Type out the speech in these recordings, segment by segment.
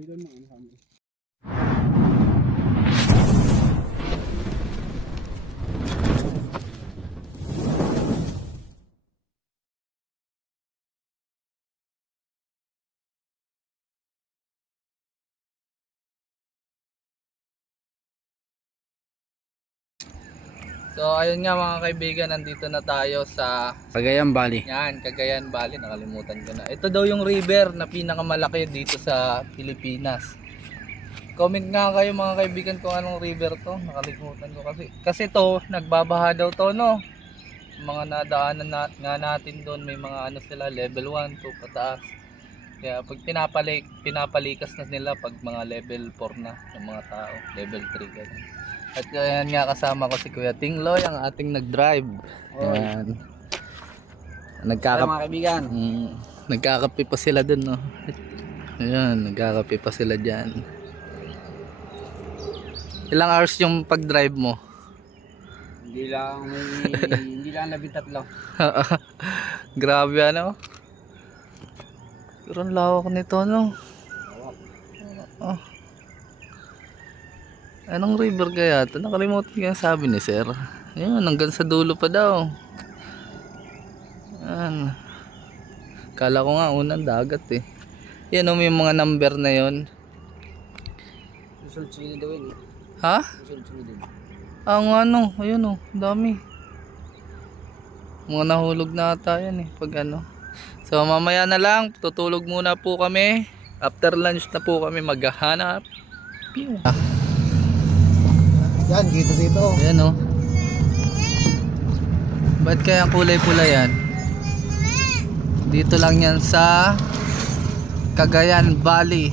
So ayun nga mga kaibigan, nandito na tayo sa Cagayan Valley. yan, Cagayan Valley, nakalimutan ko na. Ito daw yung river na pinakamalaki dito sa Pilipinas. Comment nga kayo mga kaibigan kung anong river to, nakalimutan ko kasi to nagbabaha daw to, no. Mga nadaanan nga natin doon, may mga ano sila, level 1 to pataas. Kaya pag pinapalikas na nila pag mga level 4 na ng mga tao, level 3 ganun. At yan nga, kasama ko si Kuya Tingloy, ang ating nag-drive. Yan. Mga kaibigan. Nagkakape pa sila dun, no. Ayan, nagkakape pa sila dyan. Ilang hours yung pag-drive mo? Hindi lang 13. Grabe ano. Pero ang lawak nito, no. Anong river kaya ito? Nakalimutan ko yung sabi ni sir. Ayun, hanggang sa dulo pa daw. Ayan. Kala ko nga unang dagat eh. Yan o, may mga number na yun. Result sino daw yun eh. Ha? Result sino din. Ang ano, ayun o, dami. Mga nahulog na ata yan eh, pag ano. So mamaya na lang, tutulog muna po kami. After lunch na po kami maghahanap. Yan, dito. Ayan o. Ba't kaya kulay pula yan? Dito lang yan sa Cagayan Valley.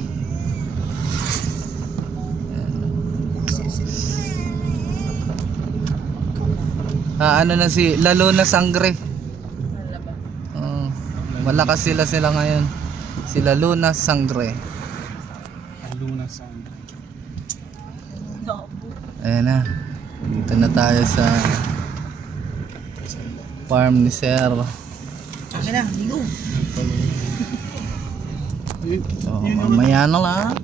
Ano na si lalo na sangre. Malakas sila ngayon. Si Luna Sangre. Luna Sangre. Ayan na. Dito na tayo sa farm ni Sir. Akin na, ligo. So, mamaya na lang.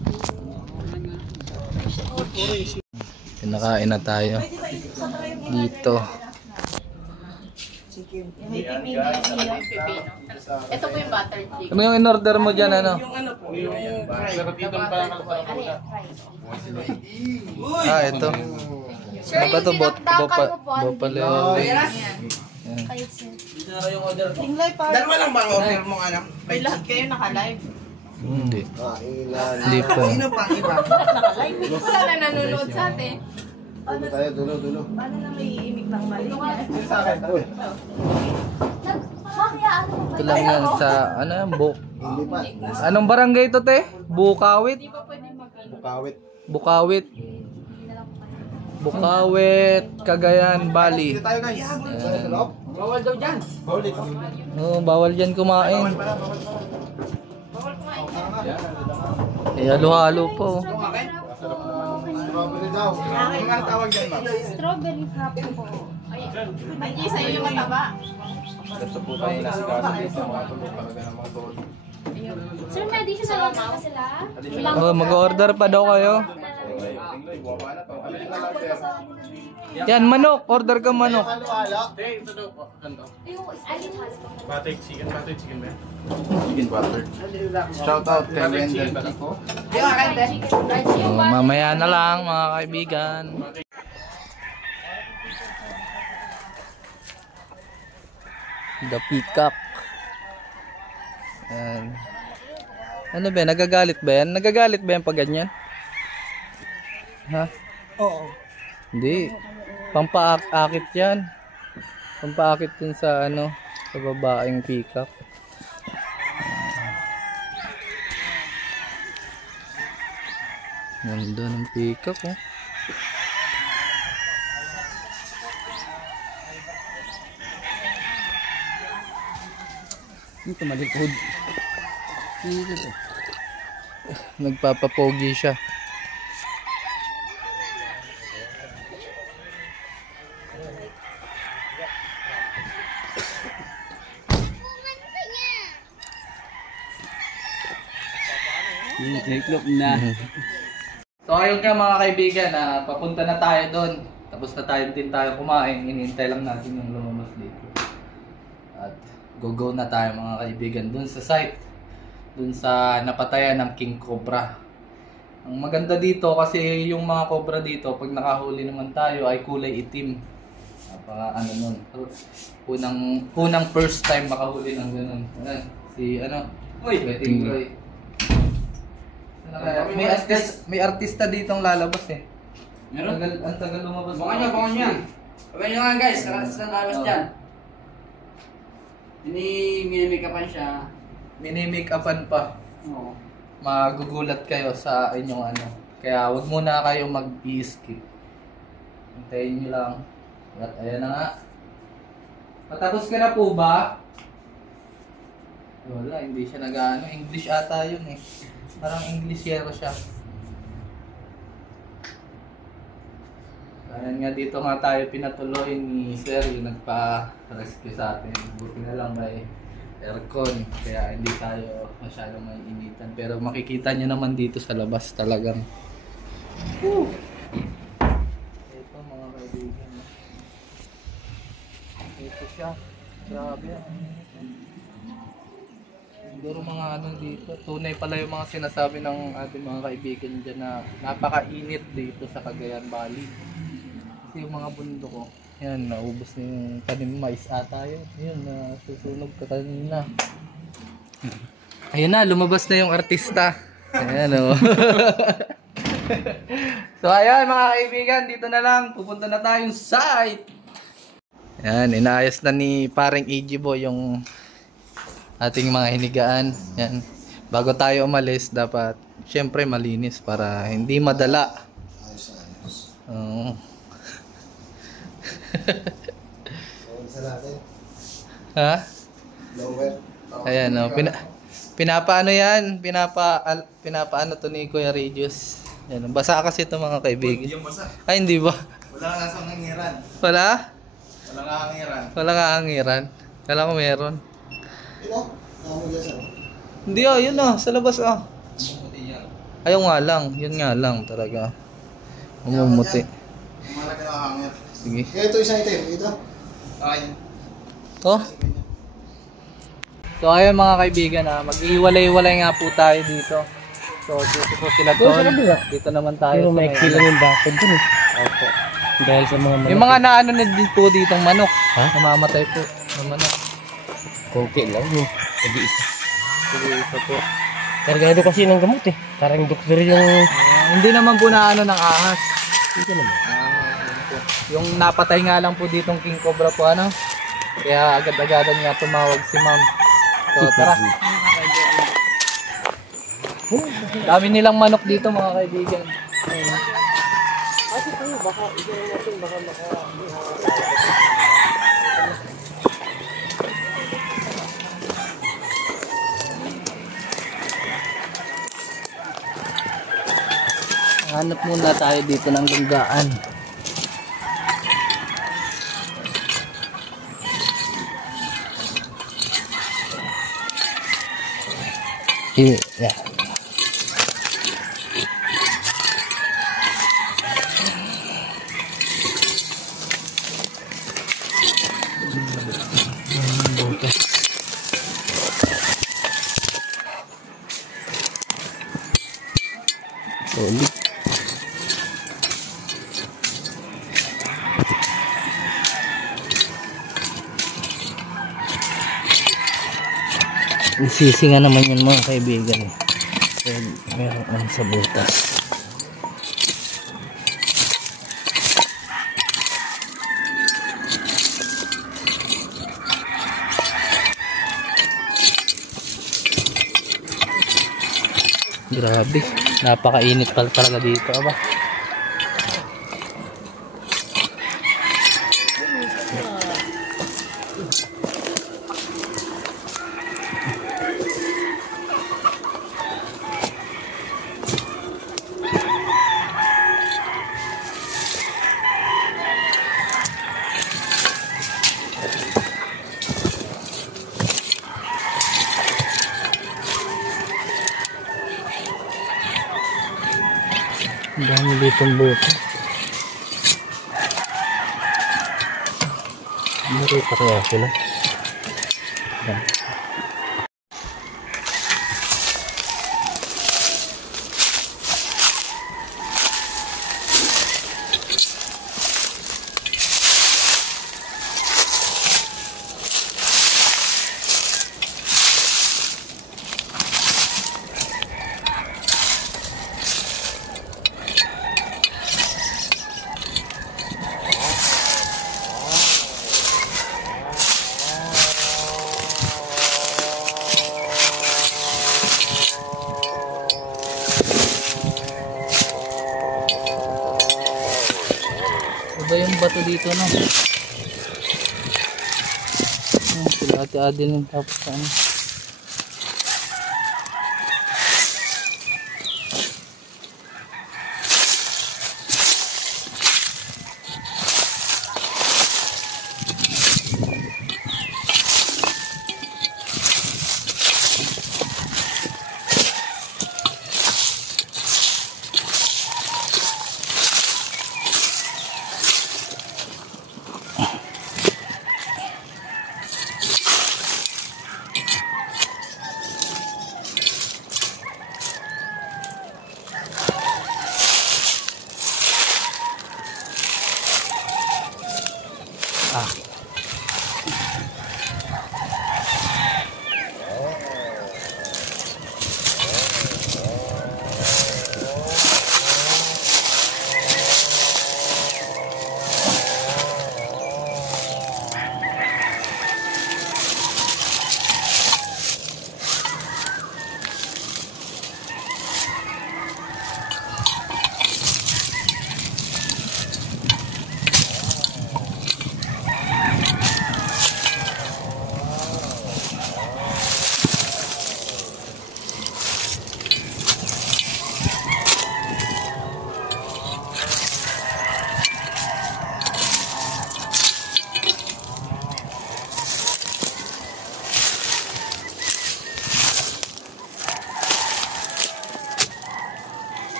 Kinakain na tayo dito. Ito po yung butter chicken. Ano yung in-order mo dyan, ano? Yung ano po, yung Ito. sir, Ano ba yung to? dinakdakan mo po. Bopaleo. Dalawa lang ba ang order mong anak? May lahat kayo naka-live. Hindi. Hindi po. Sino pa iba? Naka-live. Wala na nanonood sa atin. Dulo tayo, dulo. Paano na may imig ng mali? Sa akin, uy. Ito lang yan sa, ano yan, Hindi pa. anong barangay ito, te? Bukawit? Hindi pa pwede mag-ano. Bukawit. Bukawit. Bukawit, Cagayan Valley. Dito tayo guys. Sa loob. Bawal daw dyan. Bawal dito. Bawal dyan kumain. Bawal kumain. Halo-halo po. Strawberry daw. Ano tawag dyan ba? Strawberry frappe po. Ay, sa'yo yung mataba. Ito po tayo nasigasa dito. Mga tulog talaga ng mga tulog. Sir, may additional na sila? Mag-order pa daw kayo. Yan, manok. Order ka manok. Butter chicken ba? Chicken butter. Shout out kay Wendell Kiko. Mamaya na lang mga kaibigan. The peacock. Ayan. Ano ba? Nagagalit ba yan? Nagagalit ba yan pag ganyan? Ha? Oo. Hindi. Pampaakit yan. Pampaakit yun sa ano, sa babaeng peacock. Ganda ng peacock, oh. Dito malikod. Dito. Nagpapapogi siya. Iklop na. So ayun nga mga kaibigan, papunta na tayo doon. Tapos na tayo kumain, hinihintay lang natin yung lumabas dito. At go na tayo mga kaibigan doon sa site. Doon sa napatayan ng King Cobra. Ang maganda dito kasi yung mga cobra dito, pag nakahuli naman tayo ay kulay itim. Napaka ano nun. Unang first time makahuli ng ganun. Ayan, si ano? Betting Roy. May artista ditong lalabas eh. Meron? Ang tagal lumabas. Bangan nyo. Abangan nyo nga guys, nakasasang labas dyan. Minimake upan siya. Minimake upan pa. Oo. Magugulat kayo sa inyong ano. Kaya wag muna kayo mag-i-skip. Hintayin nyo lang. At ayan na nga. Patapos ka na po ba? Wala, hindi siya nag-ano. English ata yun eh. Parang Englishero siya. Ayan nga, dito nga tayo pinatuloy ni Sir yung nagpa-rescue sa atin. Buti na lang may aircon, kaya hindi tayo masyadong may initan. Pero makikita nyo naman dito sa labas talagang. Ito mga kaibigan. Ito siya. Grabe. Siguro mga ano dito. Tunay pala yung mga sinasabi ng ating mga kaibigan dyan na napakainit dito sa Cagayan Valley. Kasi yung mga bundok ko. Yan, naubos na yung tanim mais ata yun. Yun, nasusunog ka kanina. Ayun na, lumabas na yung artista. Ayan o. So ayan mga kaibigan, dito na lang. Pupunta na tayong site. Ayan, inaayos na ni paring EG Boy yung ating mga hinigaan. Yan. Bago tayo umalis, dapat syempre malinis para hindi madala. Oo. Ha? Ayan, no. Pinapaano yan? Pinapaano to ni Kuya Regius. Yan, basa kasi ito mga kaibigan. Hindi yung basa. Ay, hindi ba? Wala nga sa hangiran. Wala? Wala nga hangiran. Wala nga hangiran. Kala ko meron. Ito? Nakamugasan. Hindi yun sa labas Ayaw nga lang, yun nga lang talaga. Umumuti. Malaki na hangir. Sige. Kaya ito isang item. Ito? Ay. To? So ayun mga kaibigan, mag-iwalay-walay nga po tayo dito. So dito po sila doon. Dito naman tayo. Pero may kilo yung bakod dun eh. Opo. Dahil sa mga Yung mga naano na din po ditong manok. Namamatay po ng manok. Okay lang yun. Nag-iisa. Sige, isa po. Kargado kasi ng gamot eh. Parang doktor yung... Hindi naman po na ano ng ahas. Ito naman. Yung napatay nga lang po ditong King Cobra po ano. Kaya agad-agadan nga tumawag si ma'am. So tara. Dami nilang manok dito mga kaibigan. Kasi kayo baka ito lang natin baka Hanap muna tayo dito ng ganggaan. Yeah. Solid. Isisi nga naman yun mga kaibigan. Meron ang sa butas. Grabe. Napakainit pala talaga dito. Aba. Ang dami ditong buto. Marita kaya sila. Yan. Iba yung bato dito, no? Sila Ate Adeline tapos ano.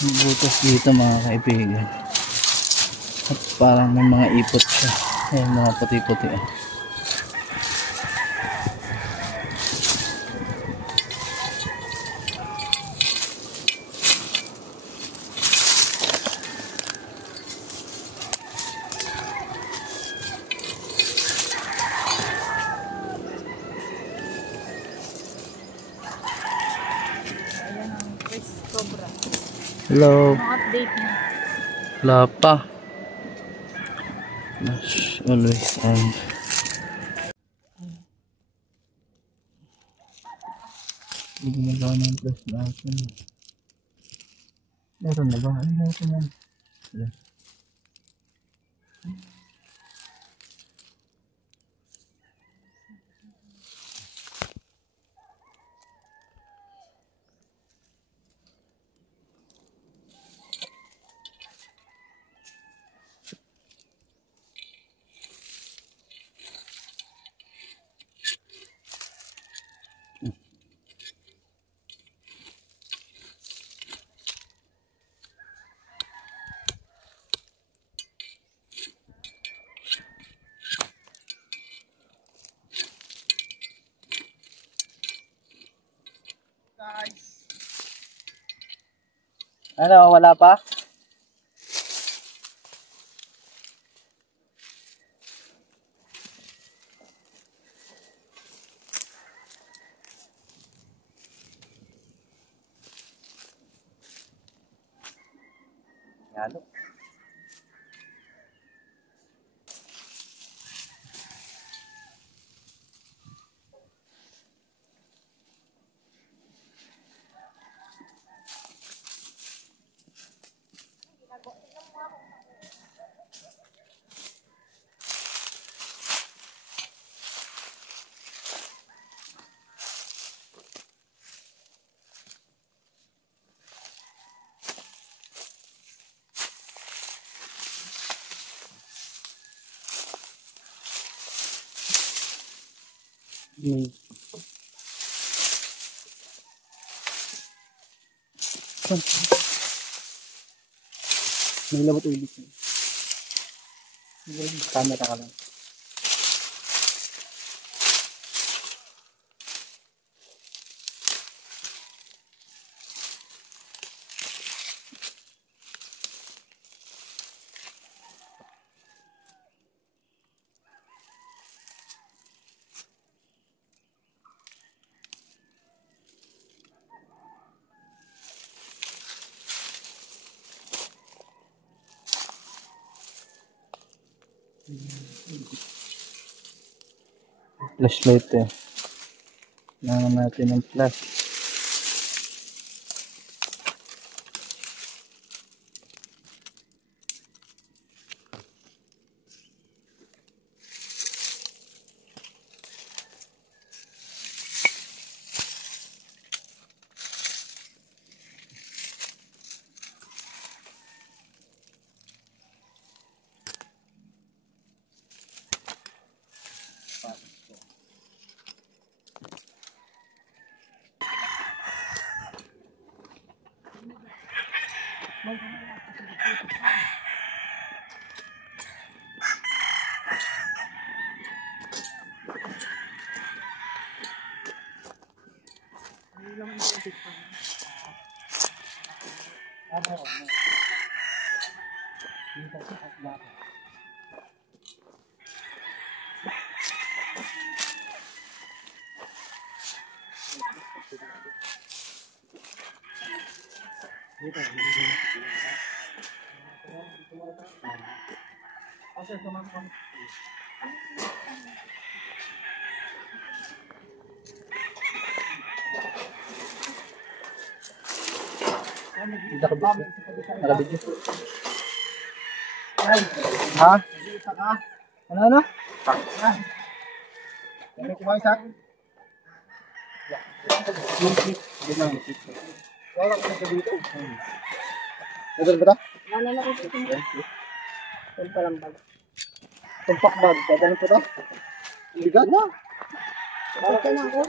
May butas dito mga kaibigan. At parang may mga ipot siya. Ayan, mga puti-puti. Ayan ang Chris Cobra. Hello. Ang update na. Wala pa. As always and gumagawa ng plus natin. Meron na ba? Ay, meron na. Wala. Ano, wala pa? May may labot ulit. Camera ka lang. Flashlight eh. Kailangan natin ng flash. Nakabidyo. Ha? Ano? Ano kumain sa akin? Wala ko sa dito. Nadal ba ito? Wala na ko dito. Ito pa lang bag. Tumpak bag. Dadalhin po ito? Ang bigat? Okay na ako.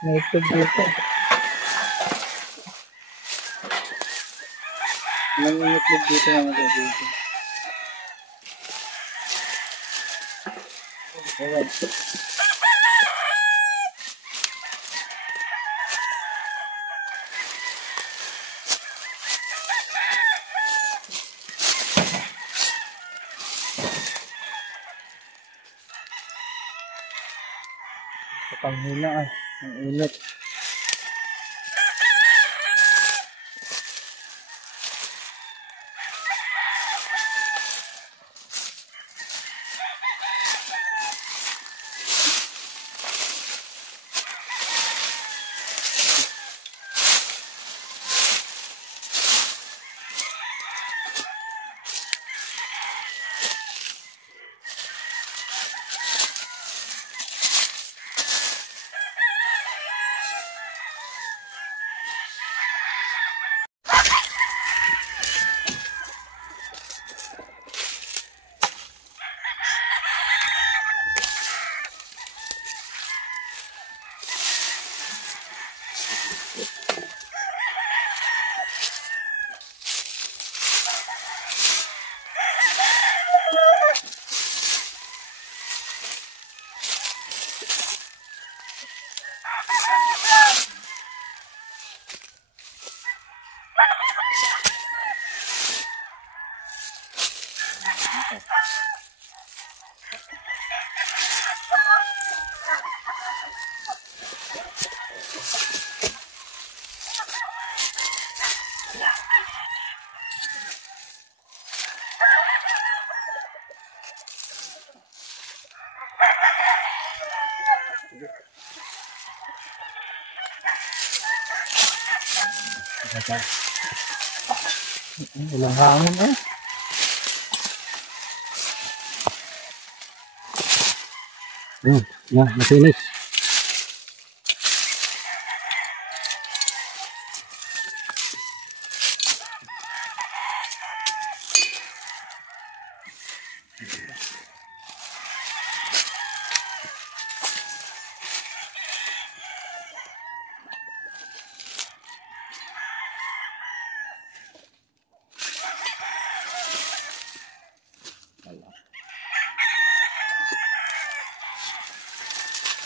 May itlog dito. May itlog dito naman dito. Alright. Panghina ah. Ang init. Walang hangin eh. Masinis.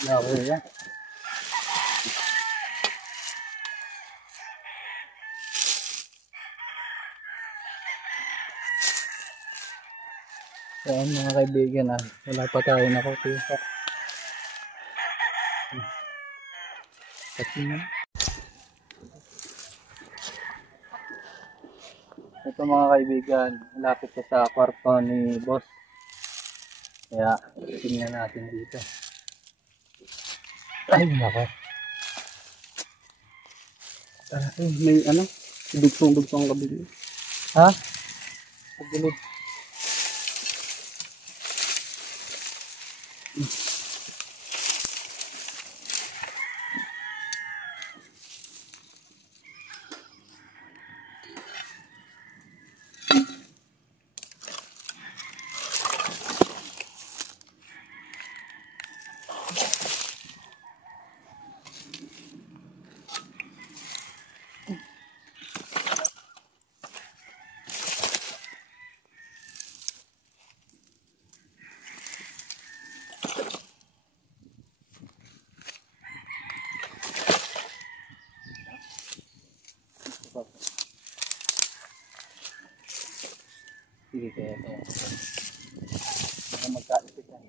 Laro yan. So mga kaibigan wala pa tayo nakukuha. Kasi na. Ito mga kaibigan, malapit ko sa kwarto ni boss. Kaya tingnan natin dito. Ay nako. May dugsong-dugsong kabili. Ha? Kabili. Sige kaya. Baka magkaipitan.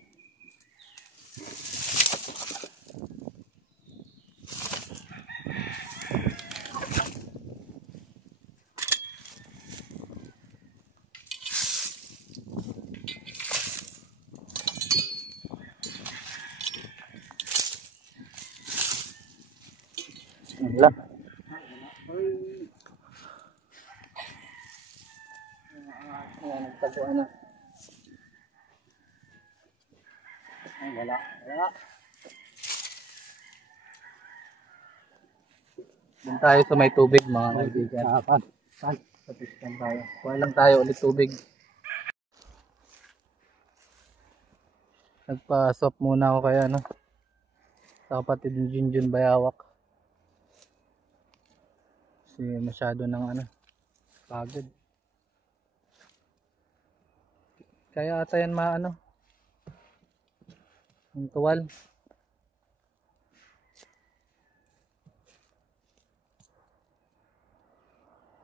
Wala. Ayan, nagtaguan na. Ay, wala. Doon tayo sa may tubig mga kaibigan. Patiskan tayo. Kuha lang tayo ulit tubig. Nagpa-swap muna ako kaya sa kapatid ni Junjun Bayawak. Kasi masyado ng pagod. Kaya ata yan ang tuwal.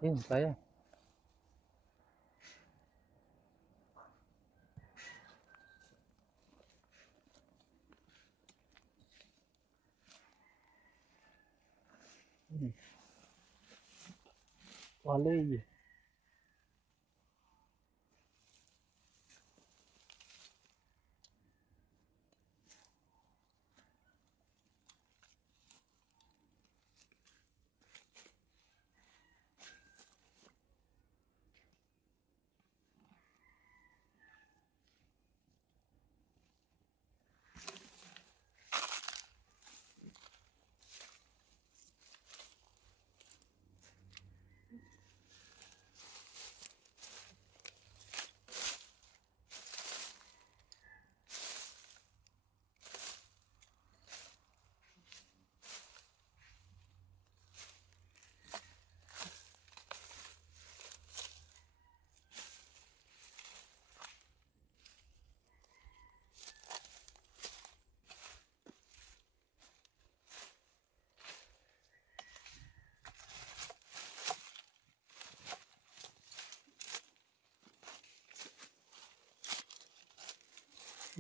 Yun, kaya. Walay.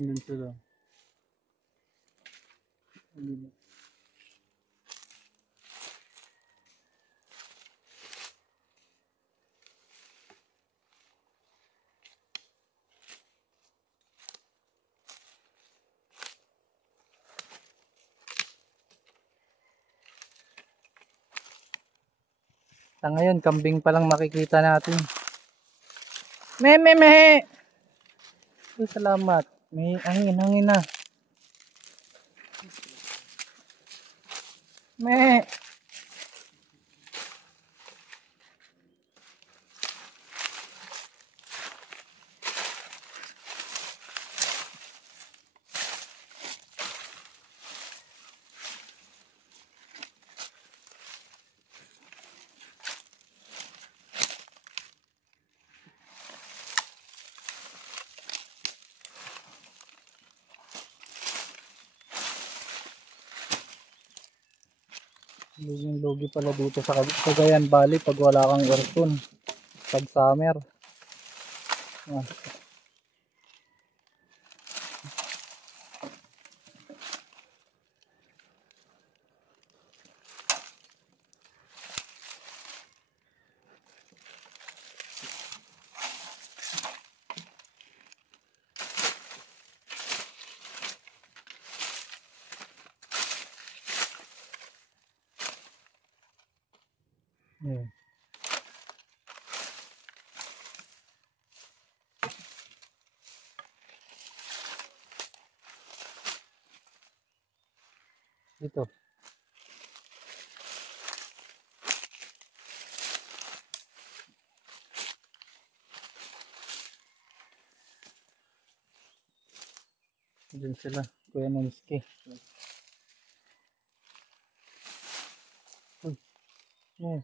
Yun sila. Sa ngayon, kambing pa lang makikita natin. Me! Uy, salamat. May hangin na. Me! Lugi pala dito sa Cagayan Valley pag wala kang aircon. Pag summer. Ah. Ayan. Dito. Diyan sila. Kuya Nanski. Uy. Oh.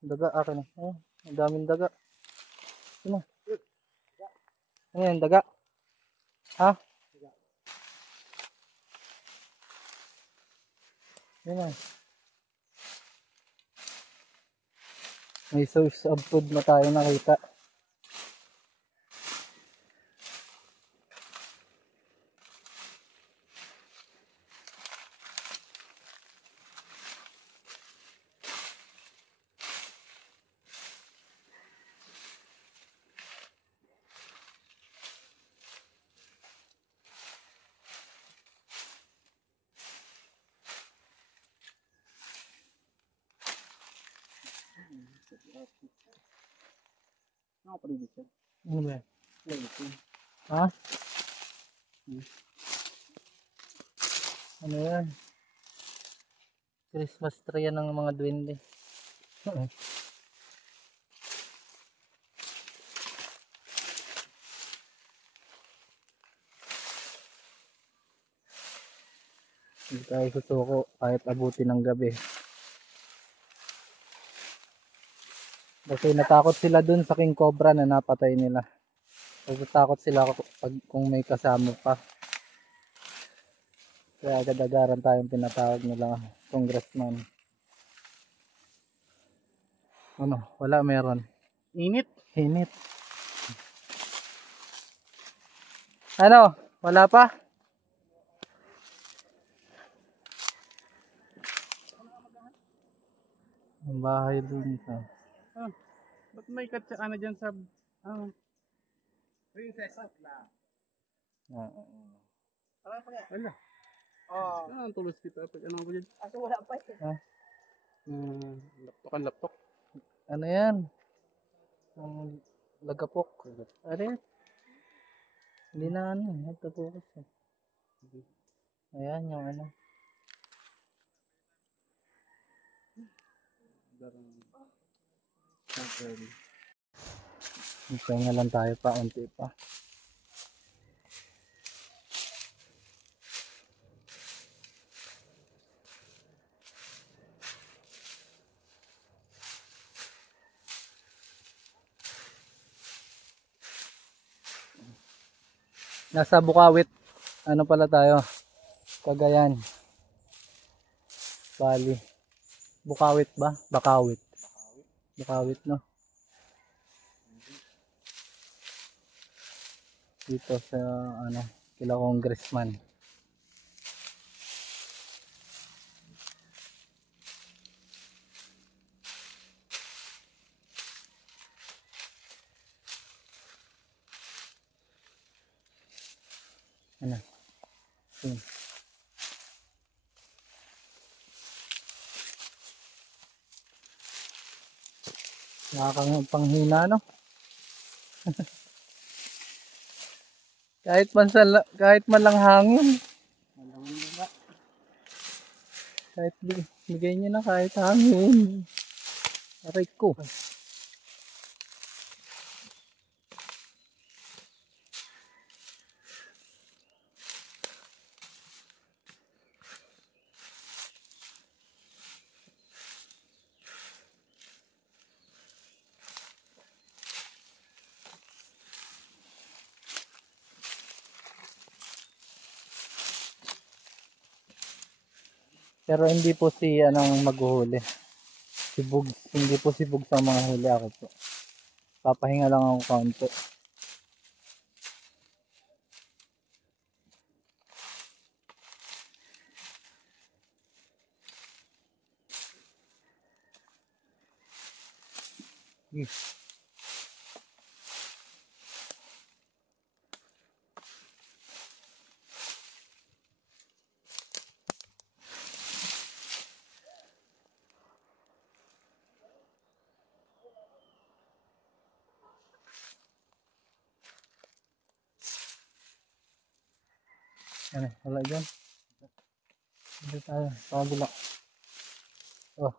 Daga akin na. Oh, ang daming daga. Ano? Ano yan, daga? Ha? Yan na. May source of food na tayo nakita. Ano ba yan? Ha? Ano yan? Christmas tree yan ng mga duwende. Hindi tayo susuko kahit abuti ng gabi. Kasi natakot sila dun sa king cobra na napatay nila. Natakot sila kung may kasama pa. Kaya agad-agaran tayong pinatawag nila congressman. Ano? Wala, meron. Init. Hinit. Ano? Wala pa? Ang bahay dun sa... Ba't may katsa na dyan sa... Wala. Ang tulos kita. Pag ano ko dyan? Kaso wala pa eh. Laptok. Ano yan? Ang lagapok. Ano yan? Hindi na ano. Nagtapokus eh. Ayan yung ano. Hinga lang tayo pa. Unti pa. Nasa Bukawit. Ano pala tayo? Cagayan Valley. Bukawit ba? Bakawit. Bukawit, no? Dito sa ano, kila congressman. Ano? Nakakapanghina, no? kahit man lang hangin. Kahit bigay niyo na kahit hangin. Aray ko. Pero hindi po si anong maghuhuli. Si Bugs, hindi po si Bugs ang mga huli, ako po. Papahinga lang ako kaunti. Ano, wala dyan. Hindi tayo, pagula. Oh.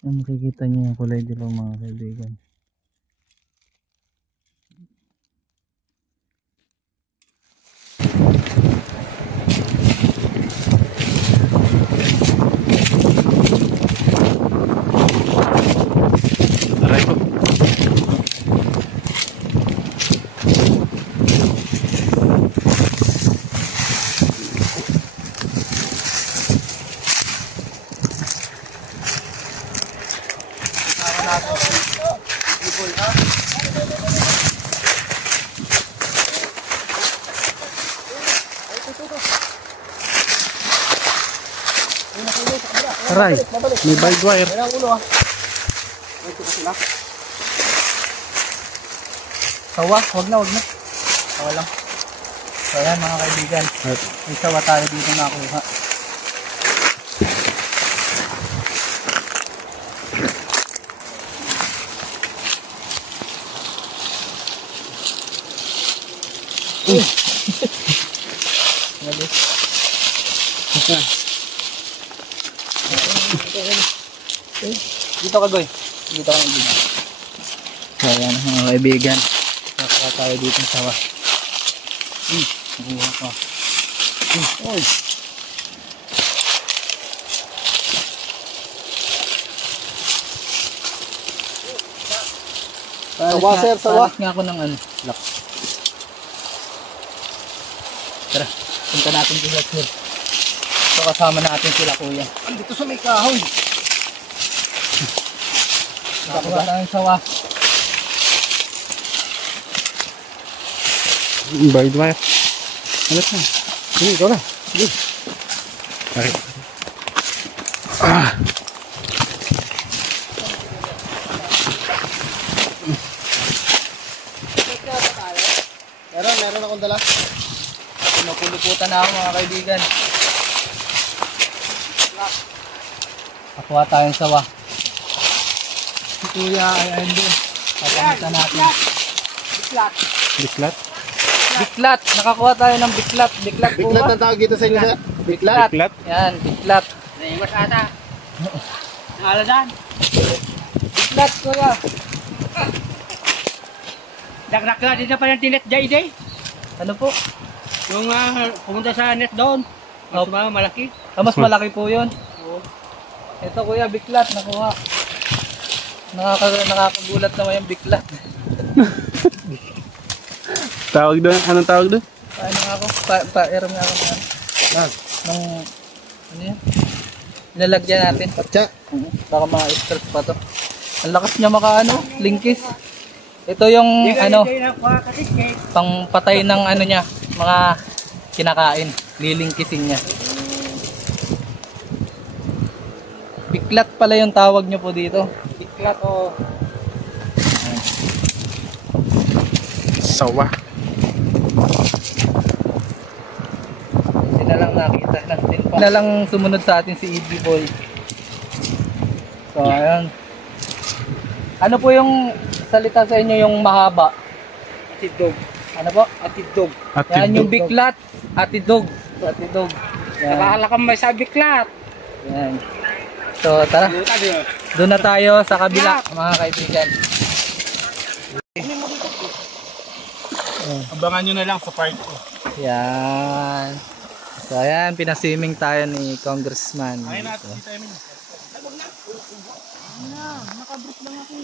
Makikita niyo yung kulay dilaw, mga kaibigan. Aray ko. Aray, may barbed wire. Sawa, wag na. Sawa lang. So ayan mga kaibigan, may sawa tayo dito nakuha. Dito ka, Goy. Dito ka, kaibigan. So ayan mga kaibigan, nakuha tayo dito ng sawa. Nakuha ko. Uy. Sawa, sir, sawa. Palit nga ako ng ano, lock. Tara, punta natin sila, sir. So kasama natin sila, kuya. Andito sa may kahoy. Nakuha tayo ng sawa. Barbed wire. Ano ito? Sige, ikaw na. Sige. Okay. Meron akong dala. Pinupuluputan na ako mga kaibigan. Nakuha tayong sawa. Si kuya ay ayun doon. Papamitan natin. Biklat? Biklat! Nakakuha tayo ng biklat. Biklat po Biklat ba? ang tawag dito sa inyo. Biklat. Yan, biklat. Naiwas ata. Nangala dyan. Biklat! Biglat ko na. Dakdak din na pa ng tinet jay day. Ano po? Yung pumunta sa net doon. Mas malaki. Mas malaki po yun. Ito kuya, biklat, nakuha. Nakakagulat naman yung biklat. Tawag doon? Anong tawag doon? Paano nga ako? Pa-air nga ako na. Nung, ano yan? Nilalagyan natin. Patsa. Baka ma-stress pa to. Ang lakas niya lingkis. Ito yung pangpatay ng ano niya, mga kinakain. Lilingkisin niya. Biklat pala yung tawag niyo po dito. Biglat o. Sawa. Hindi na lang nakita natin. Hindi na lang sumunod sa atin si EB Boy. So, ayun. Ano po yung salita sa inyo yung mahaba? Atidog. Ano po? Atidog. Yan yung biklat. Atidog. Atidog. Yan. Nakakala kang may sa biklat. Yan. So, tara. Doon na tayo sa kabila, mga kaibigan. Abangan nyo na lang sa part ko. Yan. So, ayan. Pinaswimming tayo ni Congressman. Ayun na, Dito. kita mo. Nakabrit lang ako.